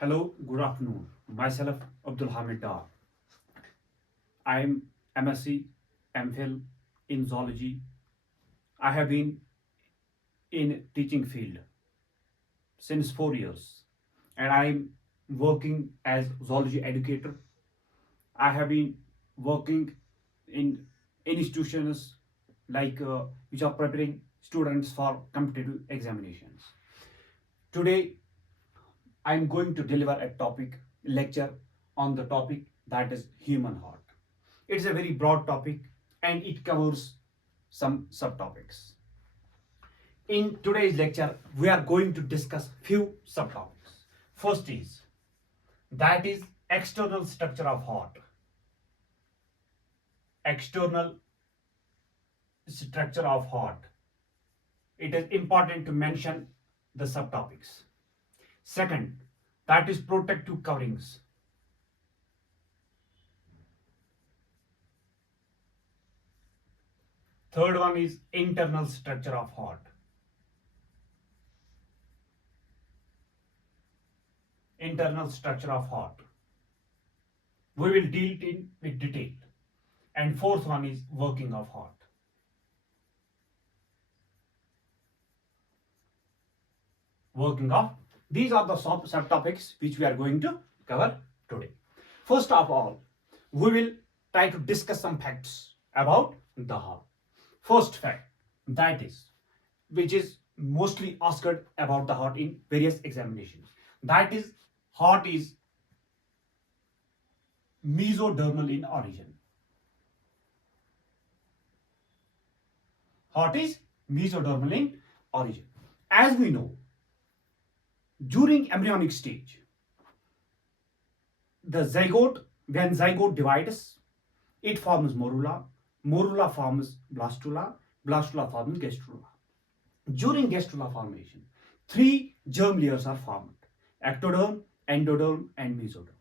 Hello, good afternoon. Myself, Abdul Hamid Dar. I am MSc, MPhil in zoology. I have been in teaching field since 4 years, and I am working as zoology educator. I have been working in institutions which are preparing students for competitive examinations. Today, I am going to deliver a topic lecture on the topic that is human heart. It's a very broad topic and it covers some subtopics. In today's lecture, we are going to discuss few subtopics. First is that is external structure of heart. External structure of heart. It is important to mention the subtopics. Second, that is protective coverings. Third one is internal structure of heart. Internal structure of heart. We will deal it with detail. And fourth one is working of heart. Working of. These are the subtopics which we are going to cover today. First of all, we will try to discuss some facts about the heart. First fact, that is, which is mostly asked about the heart in various examinations. That is, heart is mesodermal in origin. Heart is mesodermal in origin. As we know, during embryonic stage, when zygote divides, it forms morula, morula forms blastula, blastula forms gastrula. During gastrula formation, three germ layers are formed: ectoderm, endoderm, and mesoderm.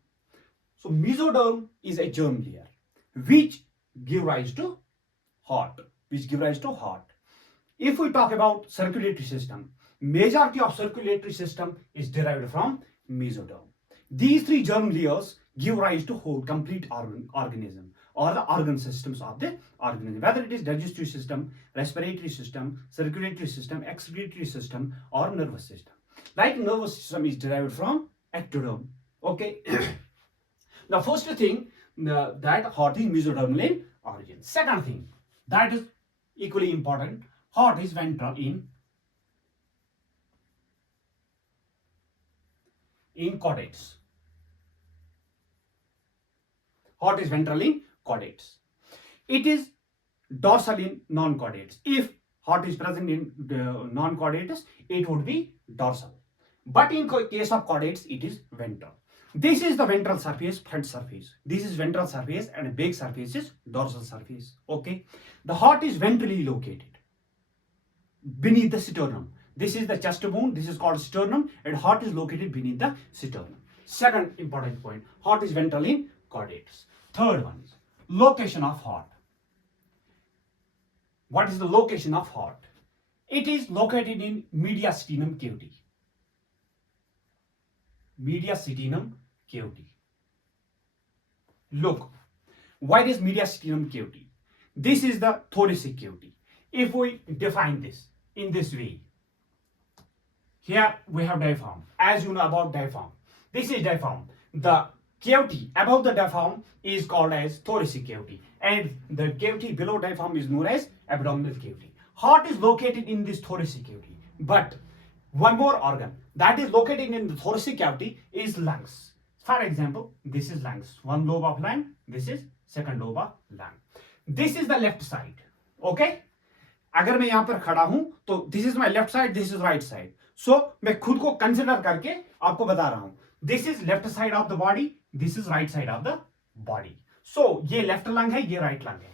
So mesoderm is a germ layer which give rise to heart. If we talk about circulatory system, majority of circulatory system is derived from mesoderm. These three germ layers give rise to whole complete organism or the organ systems of the organism, whether it is digestive system, respiratory system, circulatory system, excretory system, or nervous system. Like nervous system is derived from ectoderm. Okay. The first thing that heart is mesodermal in origin. Second thing that is equally important, heart is ventral in chordates. Heart is ventral in chordates. It is dorsal in non-chordates. If heart is present in non-chordates, it would be dorsal. But in case of chordates, it is ventral. This is the ventral surface, front surface. This is ventral surface and a big surface is dorsal surface. Okay. The heart is ventrally located beneath the sternum. This is the chest bone. This is called sternum, and heart is located beneath the sternum. Second important point, heart is ventral in chordates. Third one is location of heart. What is the location of heart? It is located in mediastinum cavity. Mediastinum cavity. Look, why is mediastinum cavity? This is the thoracic cavity. If we define this in this way, here we have diaphragm. As you know about diaphragm, this is diaphragm. The cavity above the diaphragm is called as thoracic cavity, and the cavity below diaphragm is known as abdominal cavity. Heart is located in this thoracic cavity, but one more organ that is located in the thoracic cavity is lungs. For example, this is lungs. One lobe of lung. This is second lobe of lung. This is the left side. Okay. अगर मैं यहाँ पर खड़ा हूं तो this is my left side, this is right side. So मैं खुद को कंसिडर करके आपको बता रहा हूं. This is left side of the body, this is right side of the body. So ये लेफ्ट लंग है, ये राइट लंग है.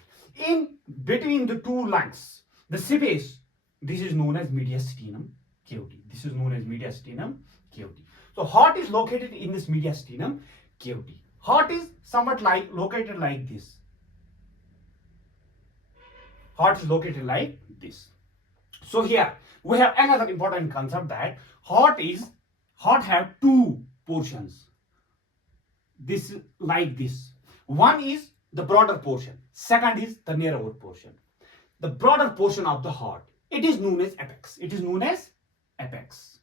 In between the two lungs the space, this is known as mediastinum cavity. This is known as mediastinum cavity. So heart is located in this mediastinum cavity. Heart is somewhat located like this. Heart is located like this. So here we have another important concept that heart have two portions. This like this. One is the broader portion. Second is the narrower portion. The broader portion of the heart, it is known as apex. It is known as apex.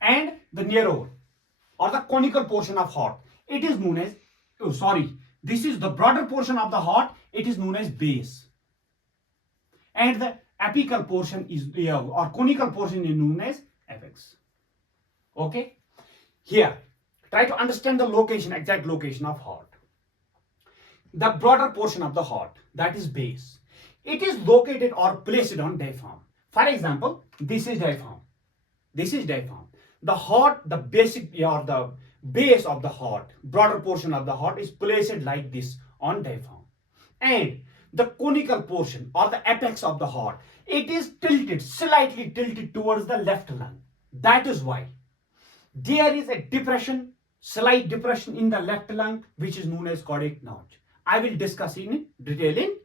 And the narrower or the conical portion of heart, it is known as, this is the broader portion of the heart, it is known as base. And the apical portion is, or conical portion is known as apex. Okay? Here, try to understand the location, exact location of heart. The broader portion of the heart, that is base, it is located or placed on diaphragm. For example, this is diaphragm. This is diaphragm. The heart, the basic or the base of the heart, broader portion of the heart is placed like this on diaphragm. And the conical portion or the apex of the heart, it is tilted, slightly tilted towards the left lung. That is why there is a depression, slight depression in the left lung, which is known as cardiac notch. I will discuss in detail in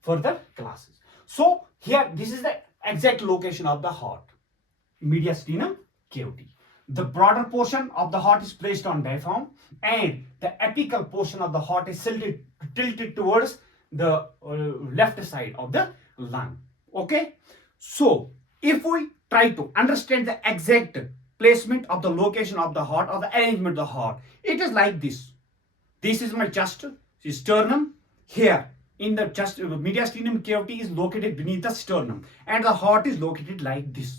further classes. So here, this is the exact location of the heart, mediastinum cavity. The broader portion of the heart is placed on diaphragm, and the apical portion of the heart is tilted towards the left side of the lung. Okay, so if we try to understand the exact placement of the location of the heart or the arrangement of the heart, it is like this. This is my chest, sternum. Here in the chest, mediastinum cavity is located beneath the sternum, and the heart is located like this.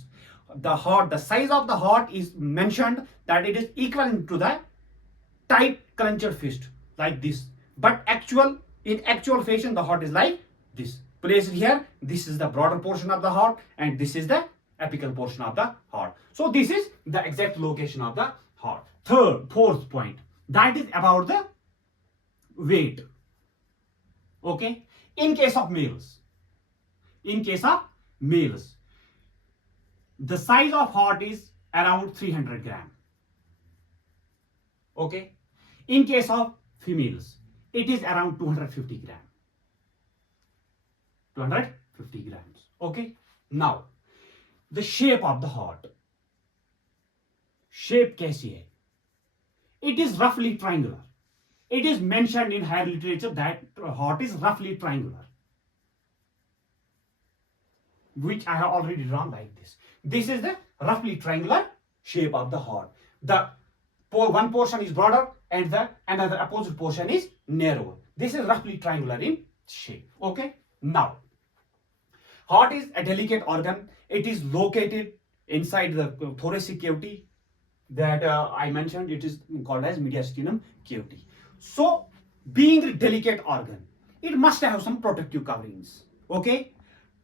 The heart, the size of the heart is mentioned that it is equivalent to the tight clenched fist, like this. But in actual fashion, the heart is like this. Placed here, this is the broader portion of the heart, and this is the apical portion of the heart. So this is the exact location of the heart. Fourth point, that is about the weight. Okay, in case of males, the size of heart is around 300 gram. Okay, in case of females, it is around 250 gram. 250 grams. Okay, now the shape of the heart. Shape कैसी है? It is roughly triangular. It is mentioned in higher literature that heart is roughly triangular, which I have already drawn like this. This is the roughly triangular shape of the heart. The one portion is broader and the another opposite portion is narrower. This is roughly triangular in shape. Okay. Now, heart is a delicate organ. It is located inside the thoracic cavity that I mentioned. It is called as mediastinum cavity. So, being a delicate organ, it must have some protective coverings. Okay.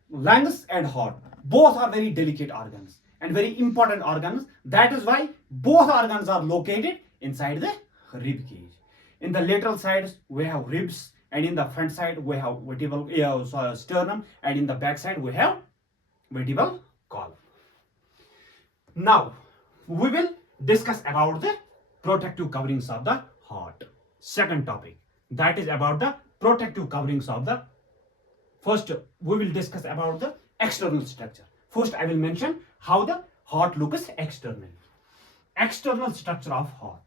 Lungs and heart, both are very delicate organs and very important organs. That is why both organs are located inside the rib cage. In the lateral sides, we have ribs, and in the front side, we have vertebral sternum, and in the back side, we have vertebral column. Now, we will discuss about the protective coverings of the heart. Second topic, that is about the protective coverings of the. First, we will discuss about the external structure. First, I will mention how the heart looks externally. External structure of heart.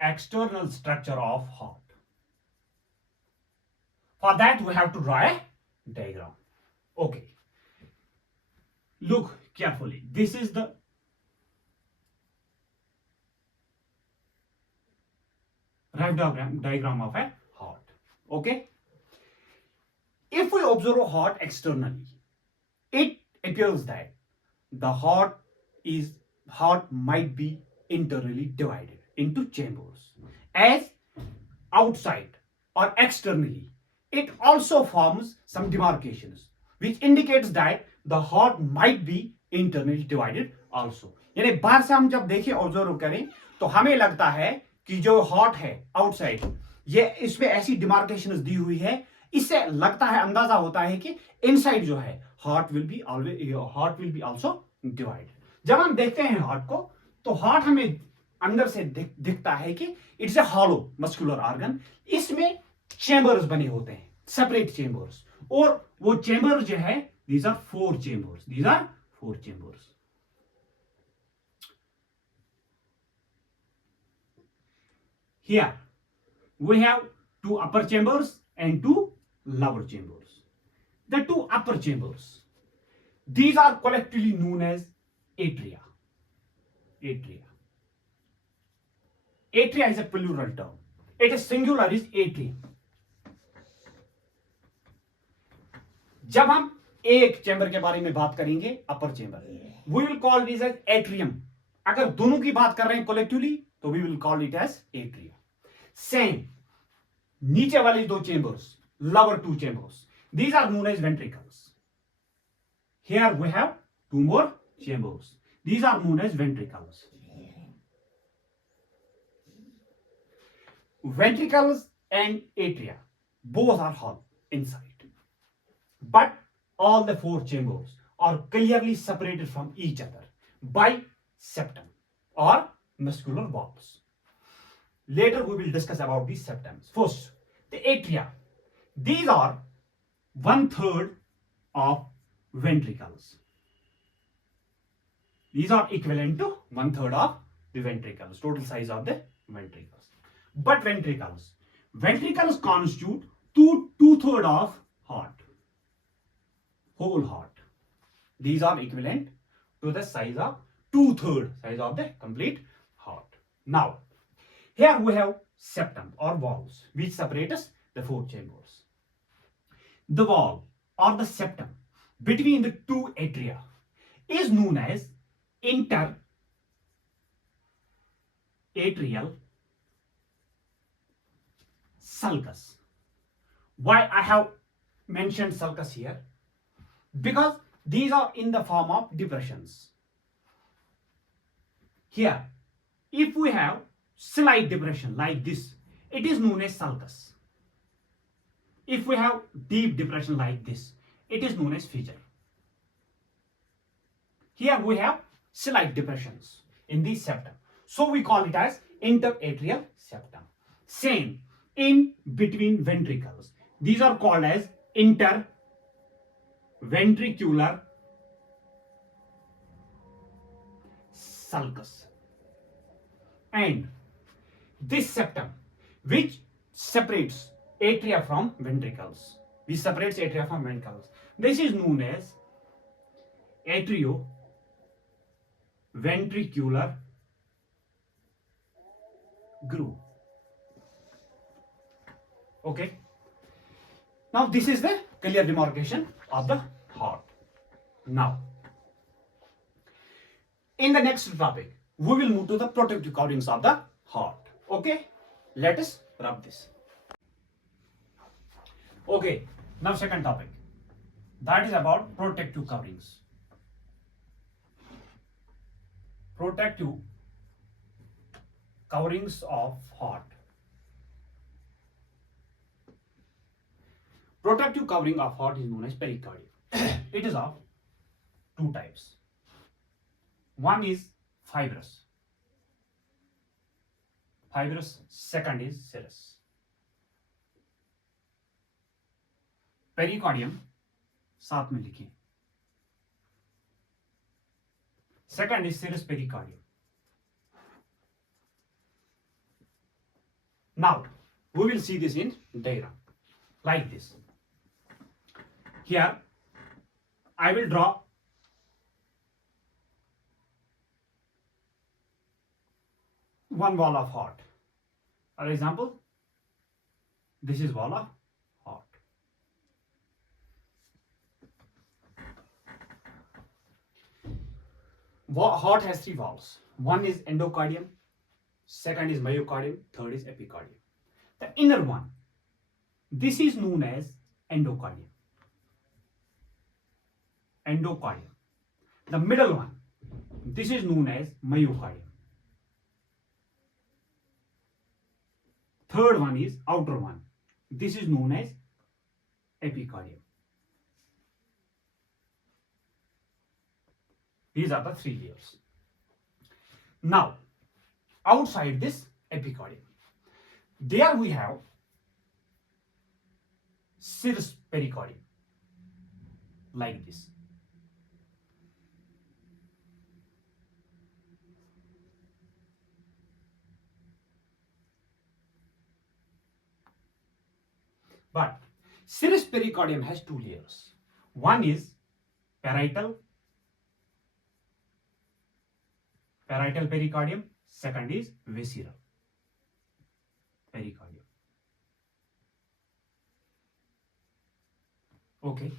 External structure of heart. For that, we have to draw a diagram. Okay. Look carefully. This is the diagram of a heart. Okay. If we observe a heart externally, it appears that the heart might be internally divided into chambers. As outside or externally, it also forms some demarcations, which indicates that the heart might be internally divided also. यानी बाहर से हम जब देखें observe करें तो हमें लगता है कि जो हार्ट है आउटसाइड, ये इसमें ऐसी डिमार्केशंस दी हुई है, इससे लगता है, अंदाजा होता है कि इनसाइड जो है heart will be also divided. जब हम देखते हैं हार्ट को तो हार्ट हमें अंदर से दिखता है कि it's a hollow muscular organ. इसमें चेंबर्स बने होते हैं, सेपरेट चेंबर्स, और वो चेंबर जो है these are four 4 chambers. Here we have 2 upper chambers and 2 lower chambers. The 2 upper chambers, these are collectively known as atria. Atria. Atria is a plural term. It is singular is atrium. जब हम एक chamber के बारे में बात करेंगे upper chamber, we will call this as atrium. अगर दोनों की बात कर रहे हैं कोलेक्टिवली तो we will call it as atrium. Same नीचे वाली 2 chambers, lower 2 chambers, these are known as ventricles. Here we have 2 more chambers. These are known as ventricles. Ventricles and atria both are hollow inside, but all the 4 chambers are clearly separated from each other by septum or muscular valves. Later we will discuss about these septums. First, the atria. These are 1/3 of ventricles. These are equivalent to 1/3 of the ventricles, total size of the ventricles. But ventricles constitute 2/3 of heart, whole heart. These are equivalent to the size of 2/3 size of the complete heart. Now, here we have septum or valves which separates the 4 chambers. The valve or the septum between the 2 atria is known as interatrial sulcus. Why I have mentioned sulcus here? Because these are in the form of depressions. Here, if we have slight depression like this, it is known as sulcus. If we have deep depression like this, it is known as fissure. Here we have slight depressions in the septum, so we call it as interatrial septum. Same in between ventricles, these are called as interventricular sulcus. And this septum which separates atria from ventricles, this is known as atrioventricular groove. Okay, now this is the clear demarcation of the heart. Now, in the next topic, we will move to the protective coverings of the heart. Okay, let us rub this. Okay, now second topic, that is about protective coverings. Protective coverings of heart. Protective covering of heart is known as pericardium. It is of 2 types. One is fibrous. Second is serous. Pericardium साथ में लिखें. Second is serous pericardium. Now we will see this in diagram like this. Here I will draw one wall of heart. For example, this is wall of heart. Heart has 3 valves. One is endocardium, second is myocardium, third is epicardium. The inner one, this is known as endocardium. The middle one, this is known as myocardium. Third one is outer one, this is known as epicardium. These are the 3 layers. Now, outside this epicardium, there we have serous pericardium like this. But serous pericardium has two layers. One is parietal pericardium. Second is visceral pericardium. Okay.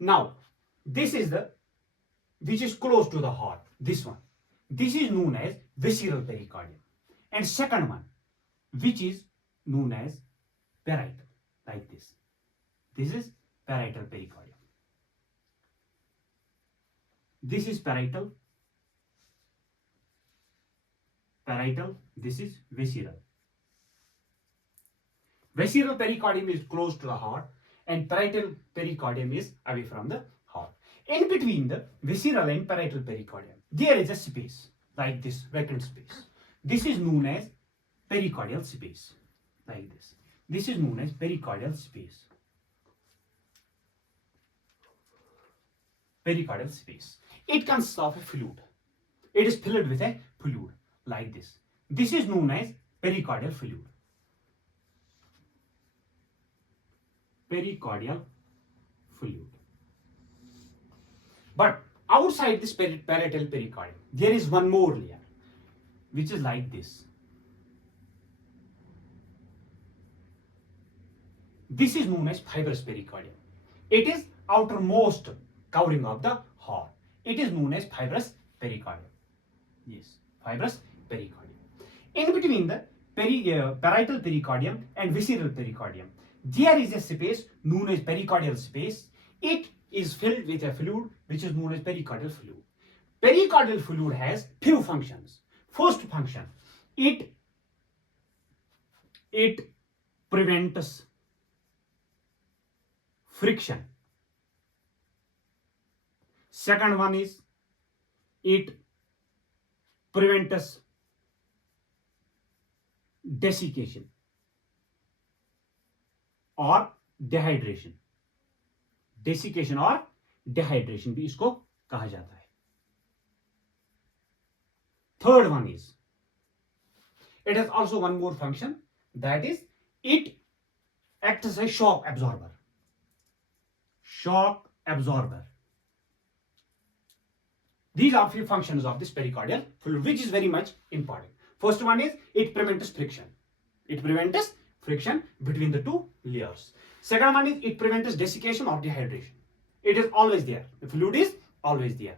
Now, this is the which is close to the heart. This one. This is known as visceral pericardium. And second one, which is known as parietal, like this. This is parietal pericardium. This is parietal. This is visceral. Visceral pericardium is close to the heart, and parietal pericardium is away from the heart. In between the visceral and parietal pericardium, there is a space, like this, vacant space. This is known as pericardial space, like this. This is known as pericardial space. Pericardial space. It consists of a fluid. It is filled with a fluid, like this. This is known as pericardial fluid. Pericardial fluid. But outside this parietal pericardium, there is one more layer, which is like this. This is known as fibrous pericardium. It is outermost covering of the heart. It is known as fibrous pericardium. Yes, fibrous pericardium. In between the parietal pericardium and visceral pericardium, there is a space known as pericardial space. It is filled with a fluid which is known as pericardial fluid. Pericardial fluid has few functions. First function, it prevents friction. Second one is it prevents desiccation और dehydration. Desiccation और dehydration भी इसको कहा जाता है. Third one is it has also one more function, that is it acts as a shock absorber. Shock absorber. These are few functions of this pericardial fluid, which is very much important. First one is it prevents friction. It prevents friction between the two layers. Second one is it prevents desiccation or dehydration. It is always there. The fluid is always there.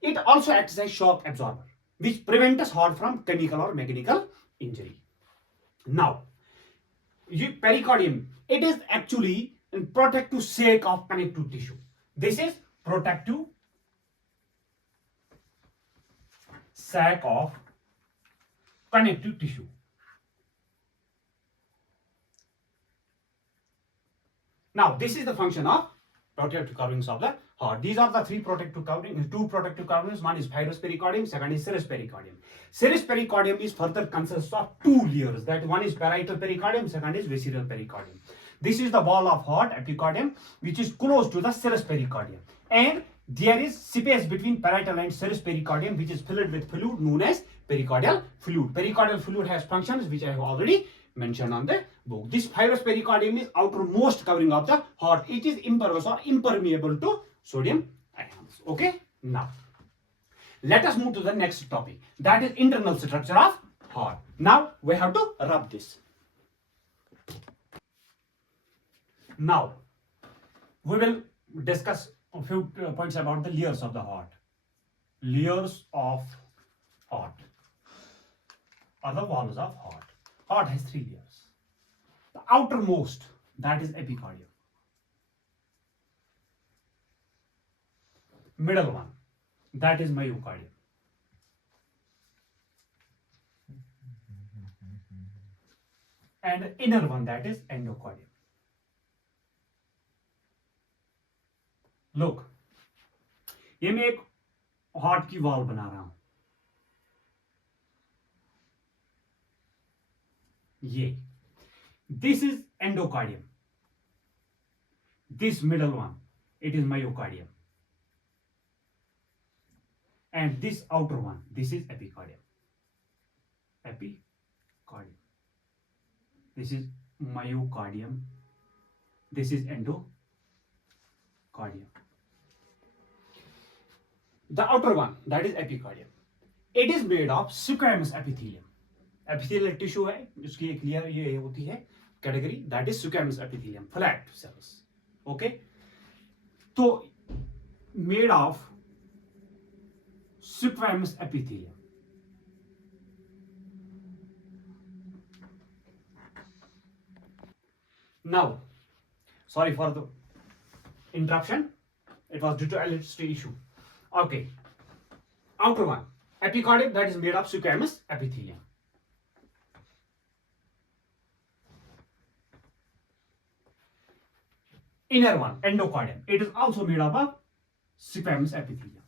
It also acts as a shock absorber, which prevents heart from chemical or mechanical injury. Now, pericardium, it is actually a protective sac of connective tissue. This is protective sac of connective tissue. Now, this is the function of protective coverings of the heart. These are the three protective coverings, two protective coverings. One is fibrous pericardium, second is serous pericardium. Serous pericardium is further consists of two layers. That one is parietal pericardium, second is visceral pericardium. This is the wall of heart, epicardium, which is close to the serous pericardium. And there is space between parietal and serous pericardium, which is filled with fluid known as pericardial fluid. Pericardial fluid has functions which I have already mentioned on the book. This fibrous pericardium is outermost covering of the heart. It is impervious or impermeable to sodium ions. Okay. Now, let us move to the next topic. That is internal structure of heart. Now, we have to rub this. Now, we will discuss a few points about the layers of the heart. Layers of heart or the walls of heart. Heart has three layers. The outermost, that is epicardium. Middle one, that is myocardium. And inner one, that is endocardium. Look, ये मैं एक heart की wall बना रहा हूं. ये this is endocardium. This middle one, it is myocardium. And this outer one, this is epicardium. Epicardium. This is myocardium. This is endocardium. The outer one, that is epicardium. It is made of squamous epithelium. Epithelial tissue है जिसकी clear ये होती है category, that is squamous epithelium, flat cells. Okay, तो made of squamous epithelium. Now, sorry for the interruption, it was due to electricity issue. Okay, outer one, epicardium, that is made of squamous epithelium. Inner one, endocardium, it is also made up of squamous epithelium.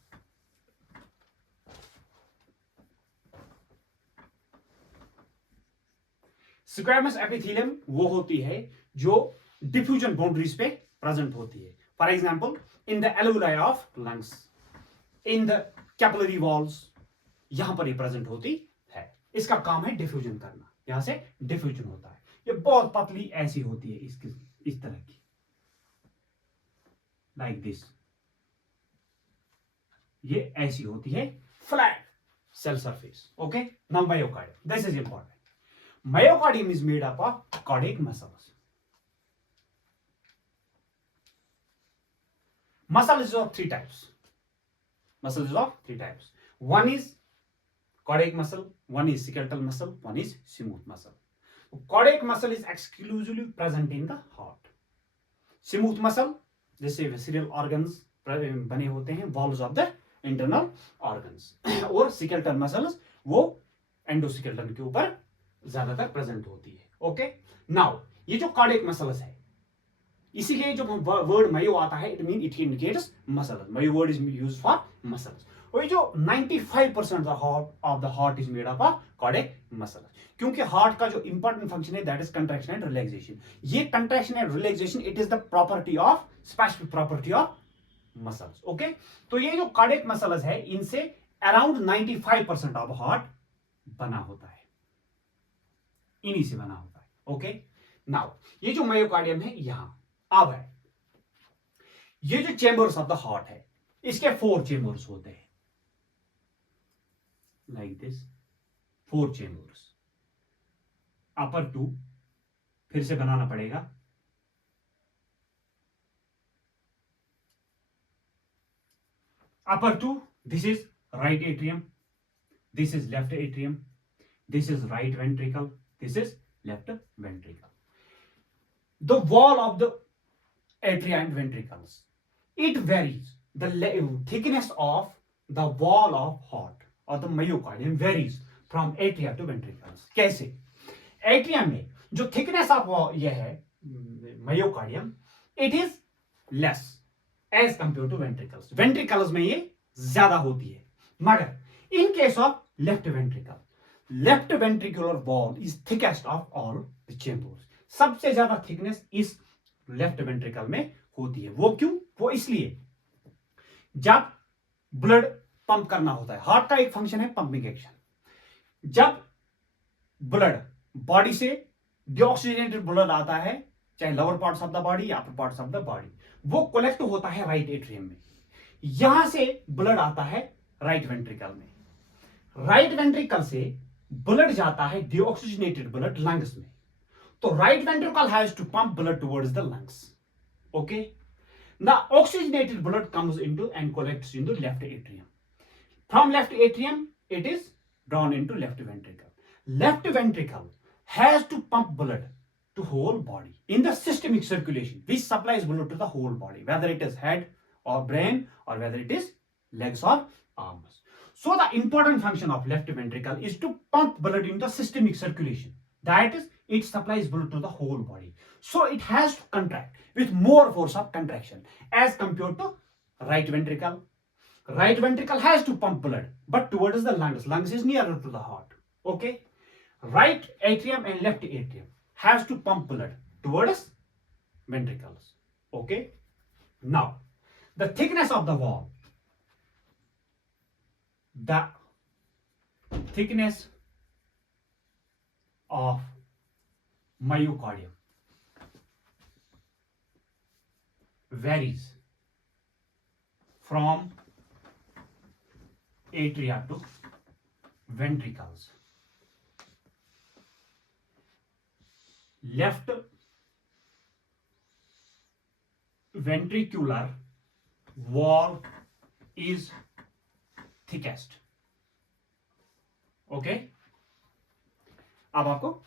Squamous epithelium वो होती है जो diffusion boundaries पे present होती है. For example, in the alveoli of lungs, in the capillary walls, यहां पर ये प्रेजेंट होती है. इसका काम है डिफ्यूजन करना, यहां से डिफ्यूजन होता है. ये बहुत पतली ऐसी होती है, इसकी इस तरह की, लाइक दिस. ये ऐसी होती है, flat cell surface. Okay, now myocardium, this is important. Myocardium is made up of cardiac muscles. Muscle is of three types. Muscle is of three types. One is cardiac muscle, one is skeletal muscle, one is smooth muscle. Cardiac muscle is exclusively present in the heart. Smooth muscle जैसे visceral organs बने होते हैं, walls of the internal organs. और skeletal muscles वो endoskeleton के ऊपर ज्यादातर present होती है. ओके, नाउ ये जो कार्डियक मसल्स है, इसीलिए जो वर्ड मयो आता है, it mean it indicates muscles. Myo word is used for muscles. और ये जो 95% of the heart is made up of cardiac muscles, क्योंकि हार्ट का जो इंपॉर्टेंट फंक्शन है that is contraction and relaxation. ये contraction and relaxation it is the property of, specific property of muscles. Okay, तो ये जो कार्डियक मसल्स है, इनसे अराउंड 95% ऑफ हार्ट बना होता है, इन्हीं से बना होता है. ओके, नाउ ये जो मायोकार्डियम है यहां अब है, ये जो चेंबर्स ऑफ द हार्ट है, इसके 4 चेंबर्स होते हैं, लाइक दिस. 4 चेंबर्स, अपर 2 फिर से बनाना पड़ेगा. अपर 2, this is right atrium, this is left atrium, this is right ventricle, this is left ventricle. The wall of the atria and ventricles, it varies. The thickness of the wall of heart or the myocardium varies from atria to ventricles. कैसे? Atrium में जो thickness of ये है myocardium, it is less as compare to ventricles. Ventricles में ये ज्यादा होती है, मगर in case of left ventricle, left ventricular wall is thickest of all the chambers. सबसे ज्यादा थिकनेस इस लेफ्ट वेंट्रिकल में होती है. वो क्यों? वो इसलिए जब ब्लड पंप करना होता है, हार्ट का एक फंक्शन है पंपिंग एक्शन. जब ब्लड बॉडी से डीऑक्सीजनेटेड ब्लड आता है, चाहे lower parts of the body या अपर पार्ट्स ऑफ द बॉडी, वो कलेक्ट होता है राइट एट्रियम में. यहां से ब्लड आता है राइट वेंट्रिकल में. राइट वेंट्रिकल से ब्लड जाता है डीऑक्सीजनेटेड ब्लड लंग्स में. तो right ventricle has to pump blood towards the lungs. Okay, the oxygenated blood comes into and collects into left atrium. From left atrium it is drawn into left ventricle. Left ventricle has to pump blood to whole body in the systemic circulation which supplies blood to the whole body, whether it is head or brain or whether it is legs or arms. So the important function of left ventricle is to pump blood in the systemic circulation, that is it supplies blood to the whole body. So it has to contract with more force of contraction as compared to right ventricle. Right ventricle has to pump blood but towards the lungs. Lungs is nearer to the heart. Okay, right atrium and left atrium has to pump blood towards ventricles. Okay, now the thickness of the wall, the thickness of myocardium, varies from atria to ventricles. Left ventricular wall is thickest. Okay, अब आपको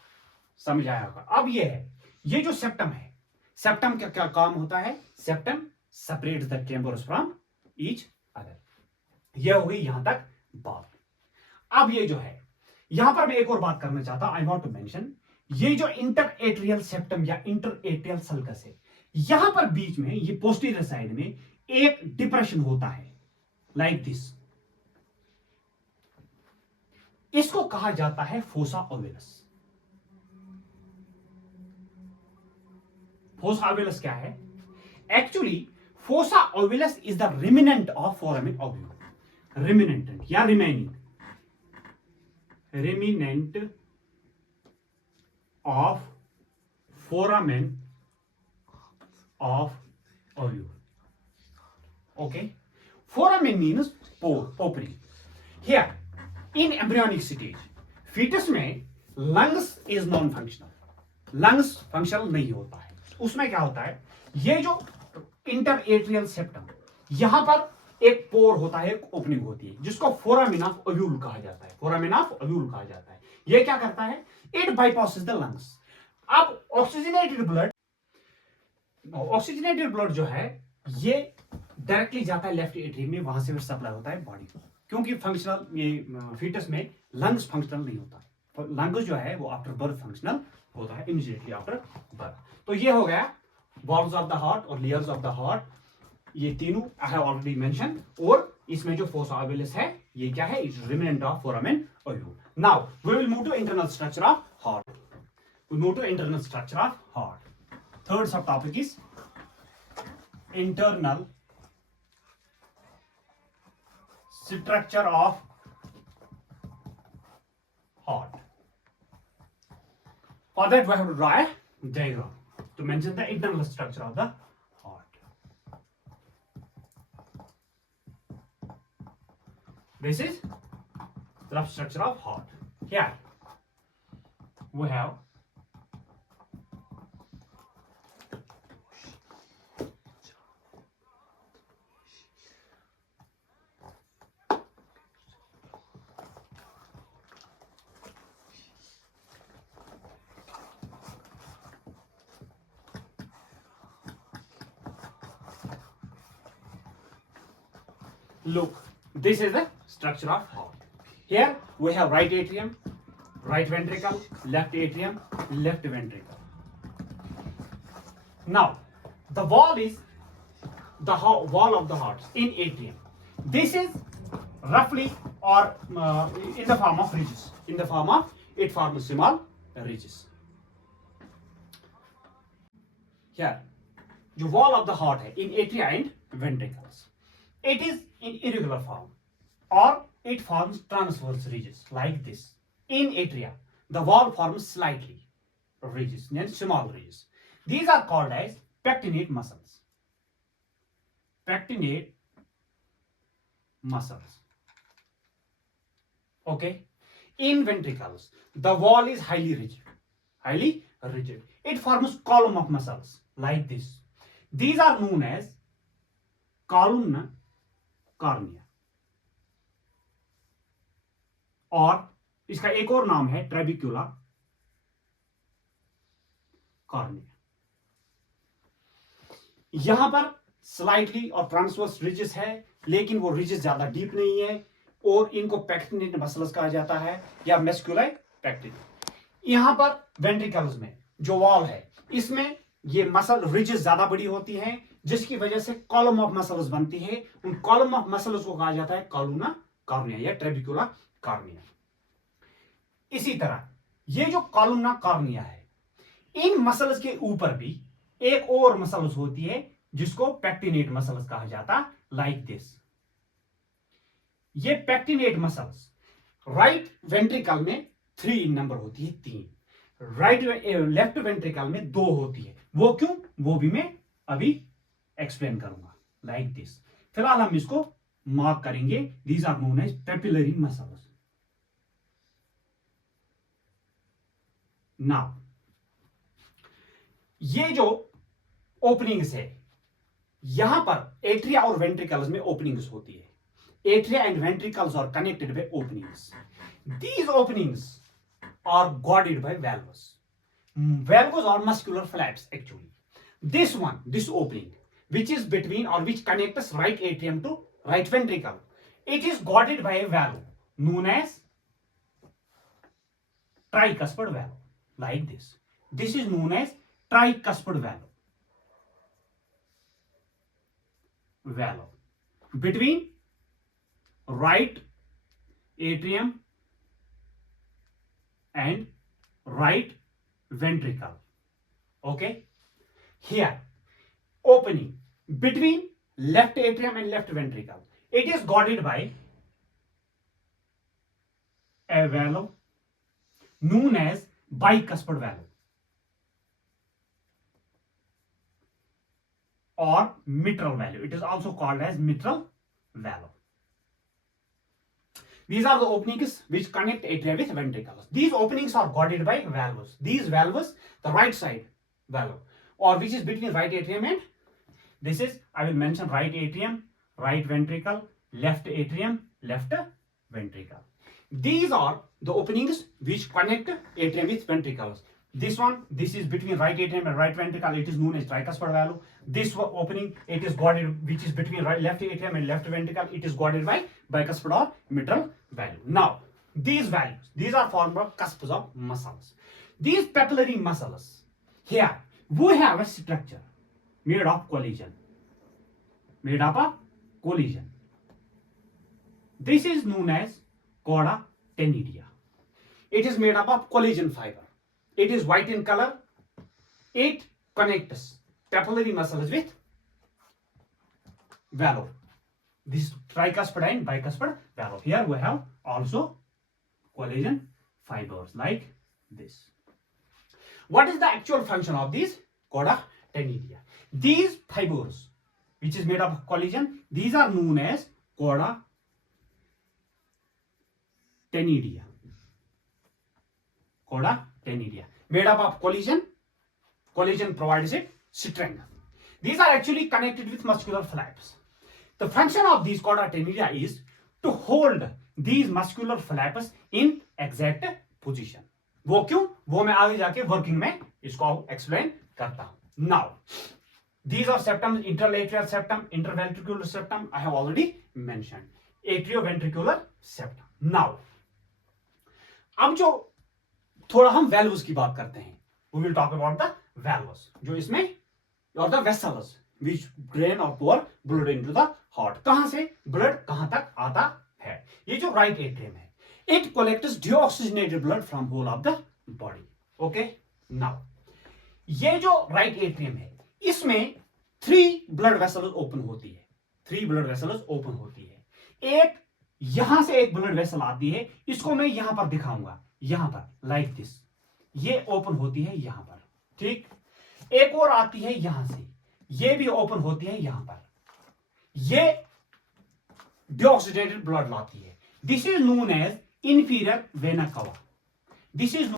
समझ आया होगा। अब ये है, ये जो सेप्टम है, सेप्टम का क्या काम होता है? Septum separates the chambers from each other. ये हो गई यहां तक बात। अब ये जो है, यहां पर मैं एक और बात करना चाहता हूं, आई वांट टू मेंशन, ये जो इंटर एट्रियल सेप्टम या इंटर एट्रियल सल्कस है, यहां पर बीच में, ये पोस्टीरियर साइड में एक डिप्रेशन होता है, लाइक दिस। इसको कहा जाता है फोसा ओविलस। फोसा ओविलस क्या है? Actually fossa ovalis is the remnant of foramen ovule. Remnant या remaining, remnant of foramen of ovule. Okay, foramen means pore, opening. Here in embryonic stage, foetus में lungs is non functional, lungs functional नहीं होता है। उसमें क्या होता है, ये जो इंटर एट्रियल सेप्टम, यहां पर एक पोर होता है, एक ओपनिंग होती है, जिसको फोरामेन ऑफ ओव्यूल कहा जाता है। फोरामेन ऑफ ओव्यूल कहा जाता है। ये क्या करता है? It bypasses the lungs. अब ऑक्सीजनेटेड ब्लड जो है, ये डायरेक्टली जाता है लेफ्ट एट्रियम में, वहां से फिर सप्लाई होता है बॉडी को, क्योंकि फंक्शनल ये फीटस में लंग्स फंक्शनल नहीं होता है। लंग्स जो है वो आफ्टर बर्थ फंक्शनल होता है, इमीडिएटली आफ्टर बर्थ। तो ये हो गया वॉल्स ऑफ द हार्ट और लेयर्स ऑफ द हार्ट, ये तीनों आई हैव ऑलरेडी मेंशन। और इसमें जो फोसा ओविलस है, ये क्या है? It's remnant of foramen ovule. Now we will move to internal structure of heart. We move to internal structure of heart. Third subtopic is internal structure of heart. For that, we have to draw a diagram to mention the internal structure of the heart. This is the rough structure of heart. Here we have look, this is the structure of heart. Here we have right atrium, right ventricle, left atrium, left ventricle. Now the wall is the wall of the heart in atrium. This is roughly or in the form of ridges. In the form of, it forms small ridges. Here the wall of the heart है in atria and ventricles. It is in irregular form or it forms transverse ridges like this. In atria, the wall forms slightly ridges, small ridges. These are called as pectinate muscles. Pectinate muscles. Okay. In ventricles, the wall is highly rigid. Highly rigid. It forms column of muscles like this. These are known as columna cornea, और इसका एक और नाम है ट्रेबिक्युला cornea. यहां पर slightly और transverse ridges है, लेकिन वो रिजेस ज्यादा डीप नहीं है, और इनको पेक्टिनेट मसल्स कहा जाता है या मस्कुलाई पेक्टिनेट। यहां पर वेंट्रिकल्स में जो वॉल है, इसमें ये मसल रिजेस ज्यादा बड़ी होती हैं, जिसकी वजह से कॉलम ऑफ मसल्स बनती है। उन कॉलम ऑफ मसल्स को कहा जाता है कॉलुना कार्निया या ट्रेबिकुला कार्निया। इसी तरह ये जो कॉलुना कार्निया है, इन मसल्स के ऊपर भी एक और मसल्स होती है जिसको पेक्टिनेट मसल्स कहा जाता, लाइक दिस। ये पेक्टिनेट मसल्स राइट वेंट्रिकल में 3 इन नंबर होती है, 3। लेफ्ट वेंट्रिकल में 2 होती है। वो क्यों? वो भी मैं अभी एक्सप्लेन करूंगा लाइक दिस। फिलहाल हम इसको मार्क करेंगे। These are known as papillary muscles. Now ये जो ओपनिंग्स है, यहां पर एट्रिया और वेंट्रिकल्स में ओपनिंग्स होती है। Atria and ventricles are connected by openings. These openings are guarded by valves. Valves are muscular flaps actually. This opening, which is between or which connects right atrium to right ventricle, it is guarded by a valve known as tricuspid valve. Like this. This is known as tricuspid valve. Valve between right atrium and right ventricle. Okay, here opening between left atrium and left ventricle, it is guarded by a valve known as bicuspid valve or mitral valve. It is also called as mitral valve. These are the openings which connect atria with ventricles. These openings are guarded by valves. These valves, the right side valve, or which is between right atrium and, this is, I will mention right atrium, right ventricle, left atrium, left ventricle. These are the openings which connect atrium with ventricles. This one, this is between right atrium and right ventricle. It is known as tricuspid valve. This opening, it is guarded, which is between left atrium and left ventricle. It is guarded by bicuspid or mitral valve. Now, these valves, these are formed of cusps of muscles. These papillary muscles, here we have a structure made of collagen. Made up of collagen. This is known as chorda tendidia. It is made up of collagen fiber. It is white in color. It connects papillary muscles with valve. This tricuspid and bicuspid valve. Here we have also collagen fibers like this. What is the actual function of these chorda tendidia? These fibers, which is made up of collagen, these are known as chorda tendidia. Chorda tendidia. Made up of collagen. Collagen provides it strength. These are actually connected with muscular flaps. The function of these chorda tendidia is to hold these muscular flaps in exact position. वो क्यों? वो मैं आगे जाके working में इसको explain करता हूं. Now, these are septum, interlateral septum, interventricular septum. I have already mentioned. Atrioventricular septum. Now, अब जो थोड़ा हम valves की बात करते हैं. We will talk about the valves. जो इसमें or the vessels which drain or pour blood into the heart. कहां से blood कहां तक आता है? ये जो right atrium है, it collects deoxygenated blood from whole of the body. Okay. Now, ये जो right atrium है, इसमें 3 blood vessels open होती है. 3 blood vessels open होती है. एक यहां से एक blood vessel आती है, इसको मैं यहां पर दिखाऊंगा. यहां पर like this. ये open होती है यहां पर. ठीक. एक और आती है यहां से. ये भी ओपन होती है यहां पर. ये deoxygenated blood लाती है. This is known as inferior vena cava. This is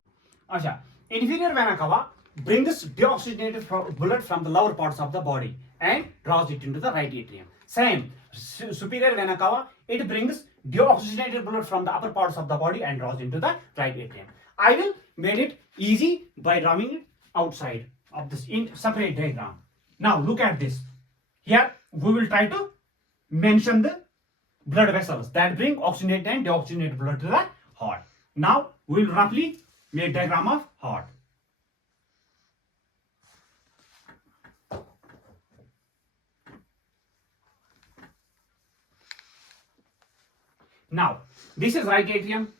अच्छा, inferior vena cava brings deoxygenated blood from the lower parts of the body and draws it into the right atrium. Same, superior vena cava, it brings deoxygenated blood from the upper parts of the body and draws into the right atrium. I will make it easy by drawing it outside of this in separate diagram. Now look at this. Here we will try to mention the blood vessels that bring oxygenated and deoxygenated blood to the heart. Now we will roughly make diagram of heart. Now this is right atrium,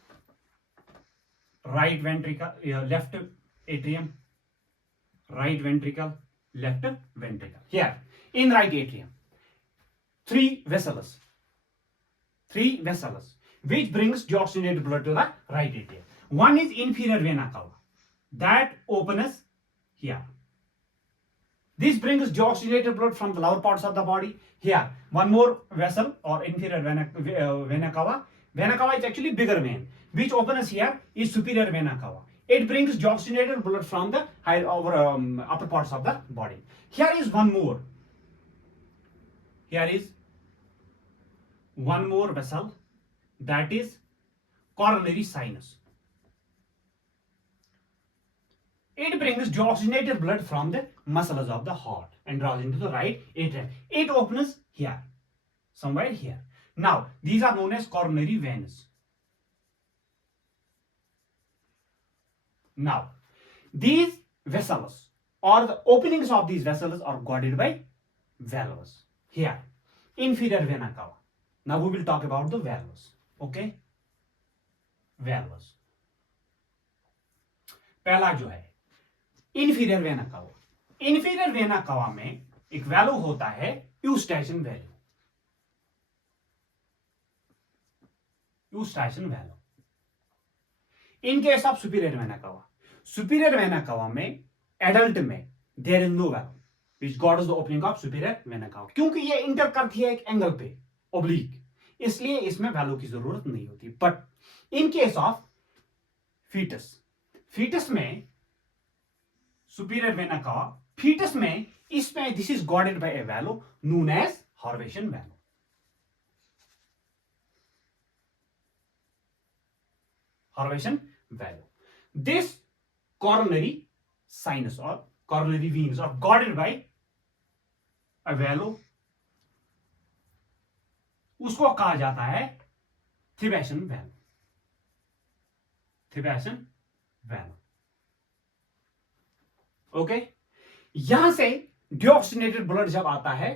right ventricle, left atrium, right ventricle, left ventricle. Here in right atrium, 3 vessels which brings deoxygenated blood to the right atrium. One is inferior vena cava that opens here. This brings deoxygenated blood from the lower parts of the body. Here, one more vessel or inferior vena cava. Vena cava is actually bigger vein, which opens here is superior vena cava. It brings deoxygenated blood from the upper parts of the body. Here is one more. Here is one more vessel, that is coronary sinus. It brings deoxygenated blood from the muscles of the heart and draws into the right atrium. It opens here, somewhere here. Now, these are known as coronary veins. Now, these vessels or the openings of these vessels are guarded by valves. Here, inferior vena cava. Now we will talk about the valves. Okay, valves. पहला जो है inferior vena cava. Inferior vena cava में एक value होता है Eustachian value. Eustachian value. In case of superior vena cava. Superior vena cava में adult में there is no valve which guards the opening of superior vena cava. क्योंकि ये inter करती है एक एंगल पे oblique, इसलिए इसमें वैल्यू की जरूरत नहीं होती. But in case of foetus, foetus में सुपीरियर वेना cava, फीटस में इसमें this is guarded by a valve known as Thebesian valve. Thebesian valve. This coronary sinus or coronary veins are guarded by a valve. उसको कहा जाता है थिबेशन valve. थिबेशन valve. Okay, यहां से डिऑक्सीनेटेड ब्लड जब आता है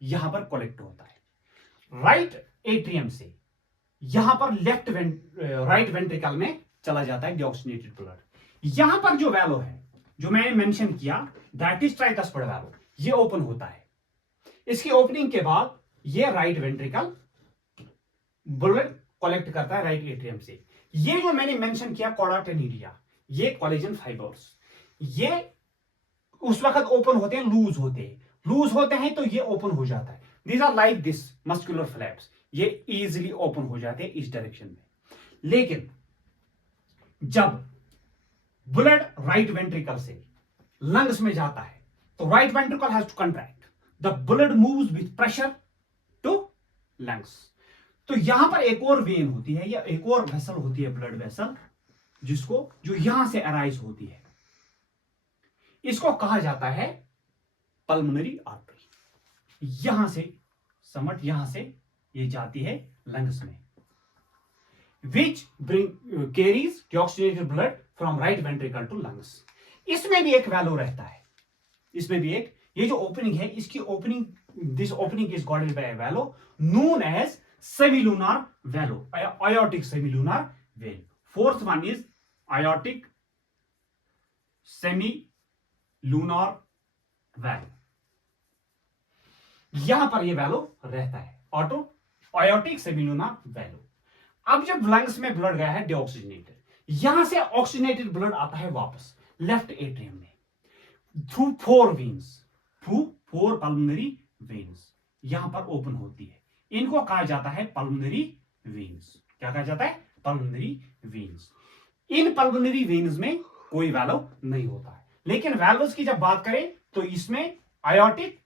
यहां पर कलेक्ट होता है राइट एट्रियम से, यहां पर राइट वेंट्रिकल में चला जाता है डिऑक्सीनेटेड ब्लड. यहां पर जो वैल्व है जो मैंने मेंशन किया दैट इज ट्राइकस्पिड वैल्व, ये ओपन होता है. इसकी ओपनिंग के बाद ये राइट वेंट्रिकल ब्लड कलेक्ट करता है राइट एट्रियम से. ये जो मैंने मेंशन किया कॉडा टेनिडिया, ये कोलेजन फाइबर्स, ये उस वक्त ओपन होते हैं, लूज होते हैं तो ये ओपन हो जाता है. These are like this muscular flaps, ये इजीली ओपन हो जाते हैं इस डायरेक्शन में. लेकिन जब ब्लड राइट वेंट्रिकल से लंग्स में जाता है तो right ventricle has to contract, the blood moves with pressure to lungs. तो यहां पर एक और वेन होती है या एक और वेसल होती है, ब्लड वेसल, जिसको जो यहां से अराइज होती है, इसको कहा जाता है पल्मोनरी आर्टरी. यहां से समट, यहां से ये जाती है लंग्स में, which carries deoxygenated blood from right ventricle to lungs. इसमें भी एक वैल्यू रहता है, इसमें भी एक, ये जो ओपनिंग है इसकी opening, this opening is guarded bye a valve known as semilunar valve, aortic semilunar valve. Fourth one is aortic semilunar valve. यहां पर ये वैल्यू रहता है, aortic semilunar valve. अब जब लंग्स में ब्लड गया है डिऑक्सीजनेटेड, यहां से ऑक्सीजनेटेड ब्लड आता है वापस लेफ्ट एट्रियम में थ्रू फोर पल्मोनरी वेन्स, यहां पर ओपन होती है. इनको कहा जाता है पल्मोनरी वेन्स. क्या कहा जाता है? Pulmonary veins. In pulmonary veins में कोई वैल्व नहीं होता है. लेकिन वैल्व्स की जब बात करें तो इसमें आयोटिक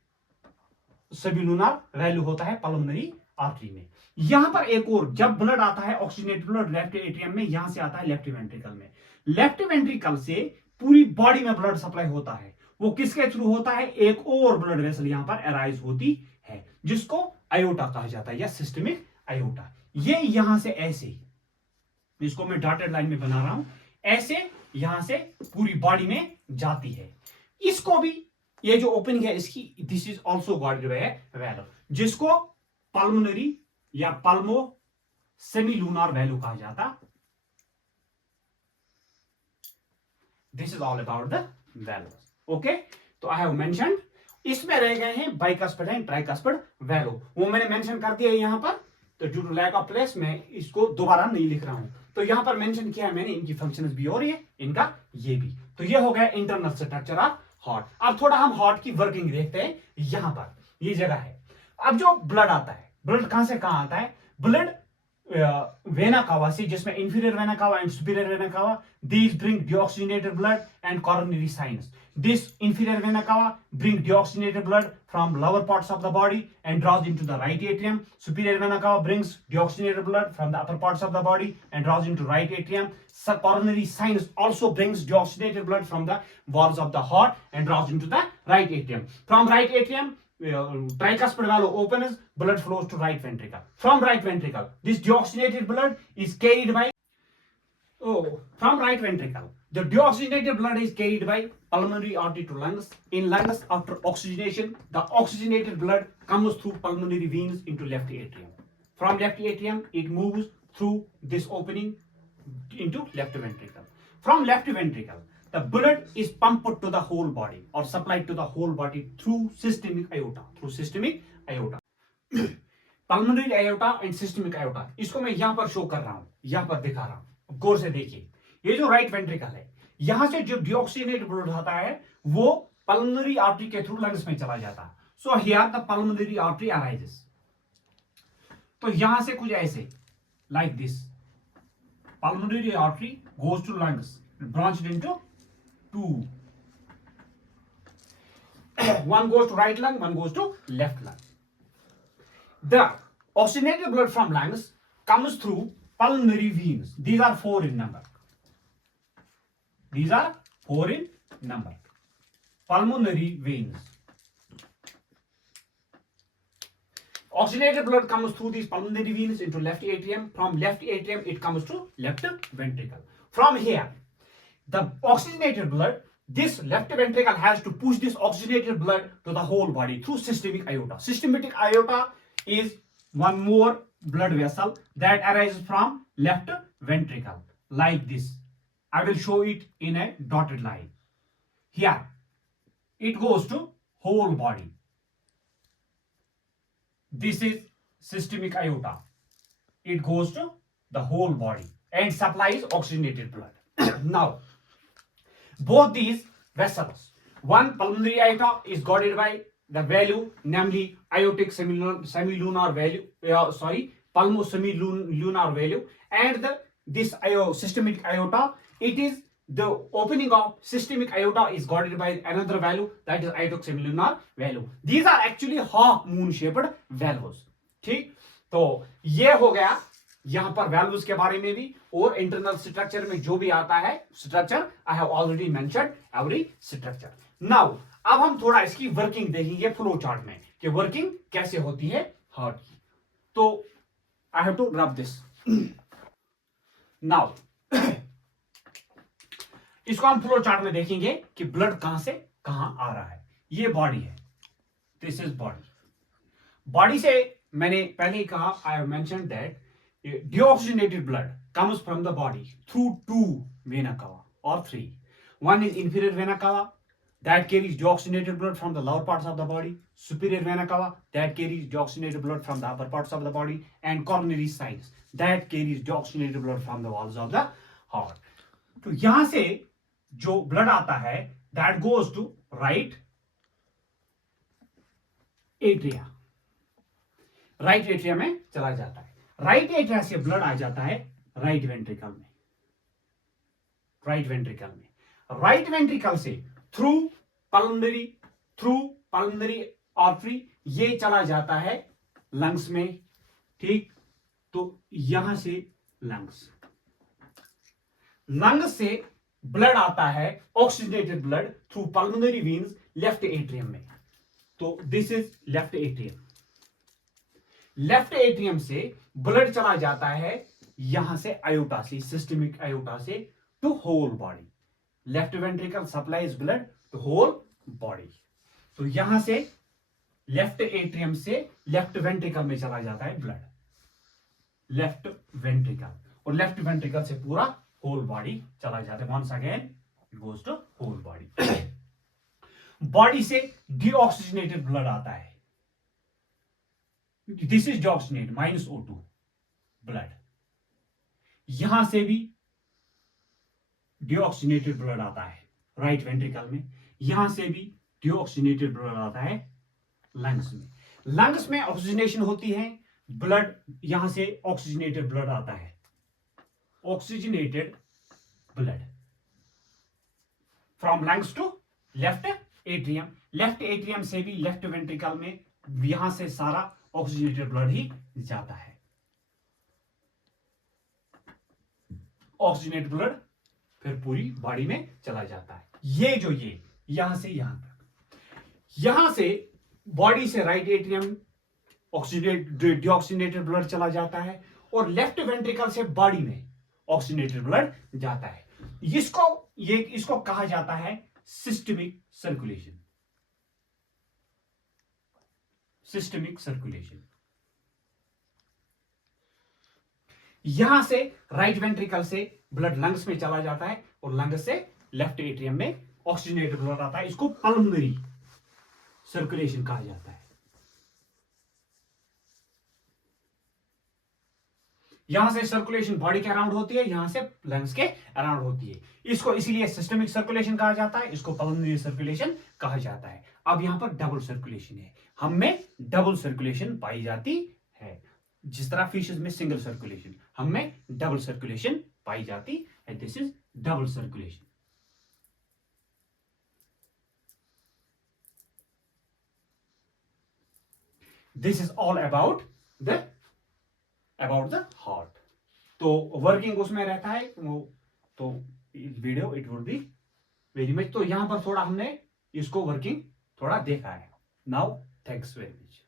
सबलुनर वैल्यू होता है पल्मोनरी आर्टरी में. यहां पर एक और, जब ब्लड आता है ऑक्सीजनेटेड ब्लड लेफ्ट एट्रियम में, यहां से आता है लेफ्ट वेंट्रिकल में. लेफ्ट वेंट्रिकल से पूरी बॉडी में ब्लड सप्लाई होता है. वो किसके थ्रू होता है? एक और ब्लड वेसल यहां पर अराइज होती है जिसको आयोटा कहा जाता है या सिस्टमिक आयोटा. ये यहां से ऐसे ही, इसको मैं डॉटेड लाइन में बना रहा हूं, ऐसे यहां से पूरी बॉडी में जाती है. इसको भी, ये जो ओपनिंग है इसकी, this is also guarded by valve, जिसको पल्मोनरी या पल्मो सेमिलुनार वैल्यू कहा जाता. This is all about the values. Okay, तो आई हैव मेंशन्ड, इसमें रह गए हैं बाइकस्पिड एंड ट्राइकस्पिड वैल्यू. वो मैंने मेंशन कर दिया है यहां पर, तो due to lack of place मैं इसको दोबारा नहीं लिख रहा हूं. तो यहां पर मेंशन किया है मैंने इनकी फंक्शंस भी और ये इनका ये भी. तो ये हो गया इंटरनल स्ट्रक्चर ऑफ हार्ट। अब थोड़ा हम हार्ट की वर्किंग देखते हैं। यहां पर ये जगह है। अब जो ब्लड आता है, ब्लड कहां से कहां आता है? ब्लड वेना कावा से, जिसमें inferior vena cava and superior vena cava, these bring deoxygenated blood and coronary sinus. This inferior vena cava bring deoxygenated blood from lower parts of the body and draws into the right atrium. Superior vena cava brings deoxygenated blood from the upper parts of the body and draws into right atrium. So coronary sinus also brings deoxygenated blood from the walls of the heart and draws into the right atrium. From right atrium, tricuspid valve opens, blood flows to right ventricle. From right ventricle, this deoxygenated blood is carried by from right ventricle. The deoxygenated blood is carried by pulmonary artery to lungs. In lungs, after oxygenation, the oxygenated blood comes through pulmonary veins into left atrium. From left atrium, it moves through this opening into left ventricle. From left ventricle, the blood is pumped to the whole body or supplied to the whole body through systemic aorta. Through systemic aorta. Pulmonary iota and systemic iota, इसको मैं यहां पर show कर रहा हूं, यहां पर दिखा रहा हूं, गौर से देखिए। ये जो राइट वेंट्रिकल है, यहां से जो डिऑक्सीजनेटेड ब्लड आता है वो पल्मोनरी आर्टरी के थ्रू लंग्स में चला जाता है। So here the pulmonary artery arises. तो यहां से कुछ ऐसे like this, pulmonary artery goes to lungs, branched into two, one goes to right lung, one goes to left lung. The oxygenated blood from lungs comes through pulmonary veins. These are 4 in number. These are 4 in number. Pulmonary veins. Oxygenated blood comes through these pulmonary veins into left atrium. From left atrium, it comes to left ventricle. From here, the oxygenated blood, this left ventricle has to push this oxygenated blood to the whole body through systemic aorta. Systemic aorta is one more blood vessel that arises from left ventricle like this. I will show it in a dotted line. Here it goes to whole body. This is systemic aorta. It goes to the whole body and supplies oxygenated blood. Now both these vessels, one pulmonary aorta is guarded by the valve, namely aortic semilunar valve, pulmosemilunar valve, and this systemic aorta, it is the opening of systemic aorta is guarded by another valve, that is aortic semilunar valve. These are actually half moon shaped valves. ठीक, तो ये हो गया यहां पर values के बारे में भी, और इंटरनल स्ट्रक्चर में जो भी आता है structure, I have already mentioned every structure. Now अब हम थोड़ा इसकी वर्किंग देखेंगे फ्लो चार्ट में कि वर्किंग कैसे होती है हार्ट की। तो I have to rub this now. इसको हम फ्लो चार्ट में देखेंगे कि ब्लड कहां से कहां आ रहा है। ये बॉडी है, दिस इज बॉडी। बॉडी से मैंने पहले ही कहा, I have mentioned that deoxygenated blood comes from the body through 2 vena cava or 3. One is inferior vena cava that carries deoxygenated blood from the lower parts of the body, superior vena cava that carries deoxygenated blood from the upper parts of the body, and coronary sinus that carries deoxygenated blood from the walls of the heart. तो यहां से जो blood आता है that goes to right atria, right atria में चला जाता है। राइट एट्रिया से ब्लड आ जाता है राइट वेंट्रिकल में। राइट वेंट्रिकल में, राइट वेंट्रिकल से थ्रू पल्मोनरी आर्टरी ये चला जाता है लंग्स में। ठीक, तो यहां से लंग्स से ब्लड आता है, oxygenated blood through pulmonary veins left atrium में। तो this is left atrium. Left atrium से ब्लड चला जाता है यहां से आयोटा से, सिस्टमिक आयोटा से to whole body. Left ventricle supplies blood to whole body. तो यहां से लेफ्ट एट्रियम से लेफ्ट वेंट्रिकल में चला जाता है ब्लड, लेफ्ट वेंट्रिकल, और लेफ्ट वेंट्रिकल से पूरा होल बॉडी चला जाता है। Once again it goes to whole body. Body से डीऑक्सीजनेटेड ब्लड आता है, this is deoxygenate -O2 blood. यहां से भी डीऑक्सीजनेटेड ब्लड आता है राइट वेंट्रिकल में, यहां से भी डीऑक्सीजनेटेड ब्लड आता है लंग्स में। लंग्स में ऑक्सीजनेशन होती है, ब्लड यहां से ऑक्सीजनेटेड ब्लड आता है, oxygenated blood from lungs to left atrium. Left atrium से भी लेफ्ट वेंट्रिकल में यहां से सारा ऑक्सीजनेटेड ब्लड ही जाता है। ऑक्सीजनेटेड ब्लड फिर पूरी बॉडी में चला जाता है। ये यहां से यहां तक, यहां से बॉडी से राइट एट्रियम डीऑक्सीजनेटेड ब्लड चला जाता है और लेफ्ट वेंट्रिकल से बॉडी में ऑक्सीजनेटेड ब्लड जाता है। इसको कहा जाता है सिस्टमिक सर्कुलेशन। Systemic circulation. यहां से राइट वेंट्रिकल से ब्लड लंग्स में चला जाता है और लंग्स से लेफ्ट एट्रियम में ऑक्सीजनेटेड ब्लड आता है। इसको पल्मोनरी सर्कुलेशन कहा जाता है। यहां से सर्कुलेशन बॉडी के अराउंड होती है, यहां से लंग्स के अराउंड होती है। इसको इसीलिए सिस्टमिक सर्कुलेशन कहा जाता है, इसको पल्मोनरी सर्कुलेशन कहा जाता है। अब यहां पर डबल सर्कुलेशन है, हम में डबल सर्कुलेशन पाई जाती है। जिस तरह फिशेस में सिंगल सर्कुलेशन, हम में डबल सर्कुलेशन पाई जाती है। This is double circulation. This is all about the heart. तो वर्किंग उसमें रहता है वो, तो video it would be very much. तो यहां पर थोड़ा हमने इसको वर्किंग थोड़ा देखा है। Now thanks very much.